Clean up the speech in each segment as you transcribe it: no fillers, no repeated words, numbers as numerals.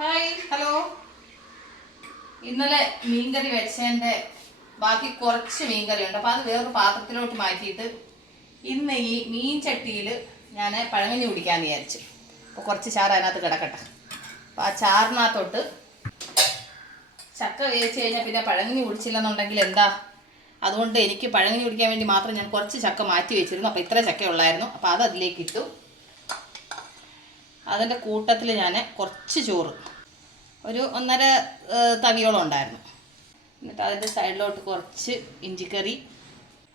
Hi hello. ഇന്നലെ മീൻകറി വെച്ചതിൻ്റെ ബാക്കി കുറച്ച് മീൻകറി ഉണ്ട്. അപ്പോൾ അത് വേറൊരു പാത്രത്തിലോട്ട് മാറ്റിയിട്ട് ഇന്ന് ഈ മീൻ ചട്ടിയിൽ ഞാൻ പഴങ്കഞ്ഞി കുടിക്കാമെന്ന് വിചാരിച്ചു. അപ്പോൾ കുറച്ച് ചാറ് അതിനകത്ത് കിടക്കട്ടെ. അപ്പോൾ ആ ചാറിനകത്തോട്ട് ചക്ക വേവിച്ച് കഴിഞ്ഞാൽ പിന്നെ പഴങ്കഞ്ഞി കുടിച്ചില്ലെന്നുണ്ടെങ്കിൽ എന്താ, അതുകൊണ്ട് എനിക്ക് പഴങ്കഞ്ഞി കുടിക്കാൻ വേണ്ടി മാത്രം ഞാൻ കുറച്ച് ചക്ക മാറ്റി വെച്ചിരുന്നു. അപ്പോൾ ഇത്ര ചക്ക ഉള്ളായിരുന്നു. അപ്പോൾ അത് അതിലേക്ക് ഇട്ടു. അതിൻ്റെ കൂട്ടത്തിൽ ഞാൻ കുറച്ച് ചോറ്, ഒരു 1.5 തവിയോളം ഉണ്ടായിരുന്നു. എന്നിട്ട് അതിൻ്റെ സൈഡിലോട്ട് കുറച്ച് ഇഞ്ചിക്കറി,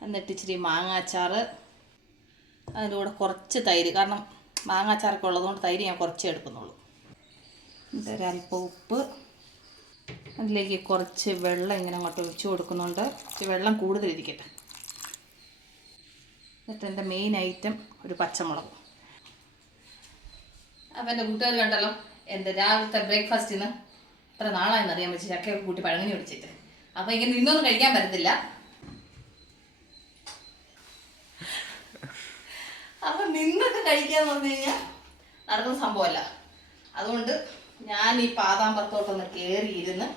എന്നിട്ട് ഇച്ചിരി മാങ്ങാച്ചാറ്, അതിൻ്റെ കൂടെ കുറച്ച് തൈര്. കാരണം മാങ്ങാച്ചാറൊക്കെ ഉള്ളതുകൊണ്ട് തൈര് ഞാൻ കുറച്ചേ എടുക്കുന്നുള്ളൂ. എന്നിട്ട് ഒരല്പം ഉപ്പ്, അതിലേക്ക് കുറച്ച് വെള്ളം ഇങ്ങനെ അങ്ങോട്ട് ഒഴിച്ച് കൊടുക്കുന്നുണ്ട്. ഈ വെള്ളം കൂടുതലിരിക്കട്ടെ. എന്നിട്ട് എൻ്റെ മെയിൻ ഐറ്റം ഒരു പച്ചമുളക്. അപ്പം എൻ്റെ കൂട്ടുകാർ കണ്ടല്ലോ, എൻ്റെ രാവിലത്തെ ബ്രേക്ക്ഫാസ്റ്റിന് എത്ര നാളായെന്ന് അറിയാൻ പറ്റി ചക്കയൊക്കെ കൂട്ടി പഴങ്കഞ്ഞി കുടിച്ചിട്ട്. അപ്പം ഇങ്ങനെ നിന്നൊന്നും കഴിക്കാൻ പറ്റത്തില്ല. അപ്പം നിന്നൊക്കെ കഴിക്കാന്ന് പറഞ്ഞു കഴിഞ്ഞാൽ നടക്കുന്ന സംഭവമല്ല. അതുകൊണ്ട് ഞാൻ ഈ പാതാമ്പറത്തോട്ടൊന്ന് കയറിയിരുന്ന്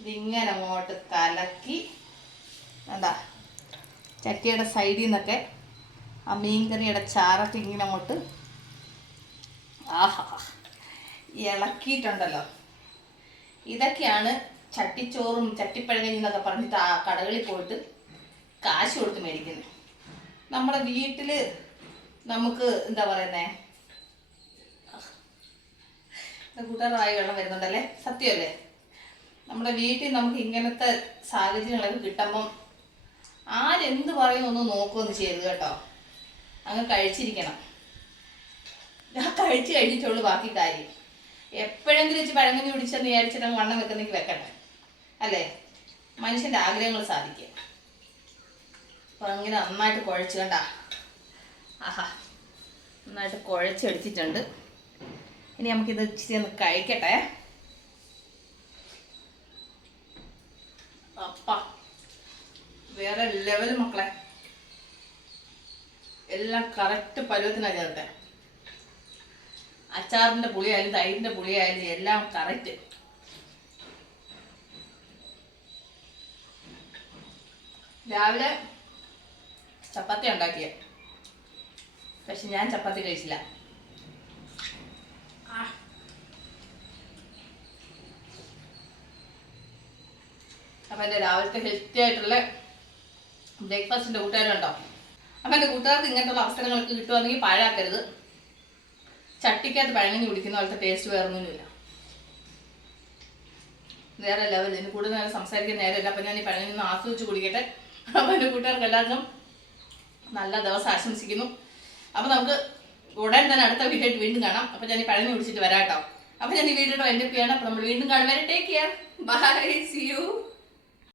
ഇതിങ്ങനെ അങ്ങോട്ട് കലക്കി, എന്താ ചക്കയുടെ സൈഡിൽ നിന്നൊക്കെ ആ മീൻകറിയുടെ ചാറൊക്കെ ഇങ്ങനെ അങ്ങോട്ട് ആഹാ ഇളക്കിയിട്ടുണ്ടല്ലോ. ഇതൊക്കെയാണ് ചട്ടിച്ചോറും ചട്ടിപ്പഴങ്കഞ്ഞി എന്നൊക്കെ പറഞ്ഞിട്ട് ആ കടകളിൽ പോയിട്ട് കാശ് കൊടുത്ത് മേടിക്കുന്നത്. നമ്മുടെ വീട്ടിൽ നമുക്ക് എന്താ പറയുന്നേ, കൂട്ടുകാരായി വെള്ളം വരുന്നുണ്ടല്ലേ, സത്യമല്ലേ? നമ്മുടെ വീട്ടിൽ നമുക്ക് ഇങ്ങനത്തെ സാഹചര്യങ്ങളൊക്കെ കിട്ടുമ്പം ആരെന്ത് പറയുമെന്ന് നോക്കുകയൊന്നും ചെയ്യരുത് കേട്ടോ. അങ്ങ് കഴിച്ചിരിക്കണം. ഞാൻ കഴിച്ച് കഴിഞ്ഞിട്ടുള്ളൂ ബാക്കി കാര്യം. എപ്പോഴെങ്കിലും വെച്ച് പഴങ്കഞ്ഞി കുടിച്ചെന്ന് വിചാരിച്ചിട്ട് അങ്ങ് വണ്ണം വെക്കുന്നെങ്കിൽ വെക്കട്ടെ, അല്ലേ? മനുഷ്യൻ്റെ ആഗ്രഹങ്ങൾ സാധിക്കുക. അപ്പോൾ അങ്ങനെ നന്നായിട്ട് കുഴച്ച് കണ്ട, ആഹാ നന്നായിട്ട് കുഴച്ചെടുത്തിട്ടുണ്ട്. ഇനി നമുക്കിത് ഇച്ചിരി ഒന്ന് കഴിക്കട്ടെ. അപ്പ വേറെ ലെവൽ മക്കളെ, എല്ലാം കറക്റ്റ് പരുവത്തിനാണ് ചേർത്തെ. അച്ചാറിൻ്റെ പുളിയായാലും തൈരിൻ്റെ പുളിയായാലും എല്ലാം കറക്റ്റ്. രാവിലെ ചപ്പാത്തി ഉണ്ടാക്കിയ, പക്ഷെ ഞാൻ ചപ്പാത്തി കഴിച്ചില്ല. അപ്പം എൻ്റെ രാവിലത്തെ ഹെൽത്തി ആയിട്ടുള്ള ബ്രേക്ക്ഫാസ്റ്റിൻ്റെ കൂട്ടുകാരുണ്ടോ? അപ്പം എൻ്റെ കൂട്ടുകാർക്ക് ഇങ്ങനത്തുള്ള അവസരങ്ങളൊക്കെ കിട്ടുവാണെങ്കിൽ പാഴാക്കരുത്. ചട്ടിക്കകത്ത് പഴങ്കഞ്ഞി കുടിക്കുന്ന പോലത്തെ ടേസ്റ്റ് വേറൊന്നുമില്ല. വേറെ ലെവൽ. ഇതിന് കൂടുതൽ നേരം സംസാരിക്കാൻ നേരമില്ല. അപ്പം ഞാൻ ഈ പഴങ്കഞ്ഞി ഒന്ന് ആസ്വദിച്ച് കുടിക്കട്ടെ. അപ്പം എൻ്റെ കൂട്ടുകാർക്ക് എല്ലാവർക്കും നല്ല ദിവസം ആശംസിക്കുന്നു. അപ്പം നമുക്ക് ഉടൻ തന്നെ അടുത്ത വീഡിയോ ആയിട്ട് വീണ്ടും കാണാം. അപ്പം ഞാൻ ഈ പഴങ്കഞ്ഞി കുടിച്ചിട്ട് വരാം കേട്ടോ. അപ്പം ഞാൻ ഈ വീഡിയോ എൻ്റെ ചെയ്യണം. അപ്പം നമ്മൾ വീണ്ടും കാണും വരെ. Take care, bye, see U.